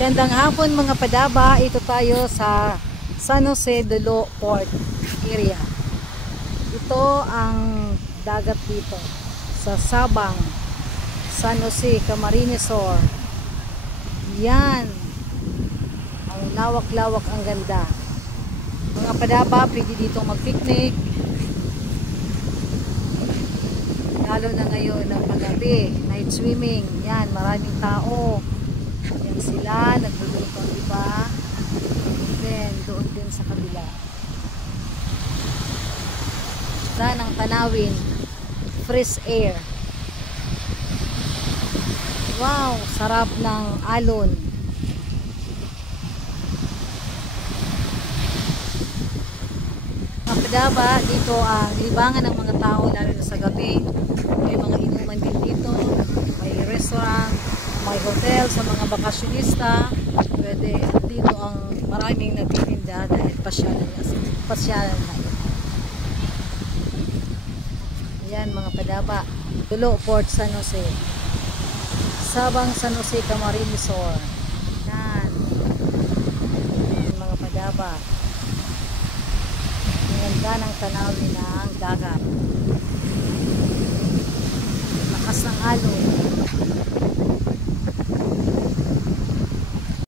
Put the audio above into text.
Magandang hapon mga padaba, ito tayo sa San Jose de Lo Port area. Ito ang dagat dito sa Sabang, San Jose, Camarines Sur. Yan, ang lawak-lawak, ang ganda. Mga padaba, pwede dito mag-picnic, lalo na ngayon ng paggabi, night swimming. Yan, maraming tao. Yan sila, nagluluto, diba? Then, doon din sa kabila. Ganda ng tanawin, fresh air. Wow, sarap ng alon. Mga padaba, dito ang libangan ng mga tao, lalo na sa gabi. May mga inuman din dito, may restaurant, may hotel sa mga bakasyonista. Pwede, dito ang maraming nagtitinda dahil pasyalan na ito. Ayan mga padaba, Dulo Port San Jose, Sabang San Jose, Camarines Sur. Yan mga padaba, ang ganda ng tanawin ng dagat.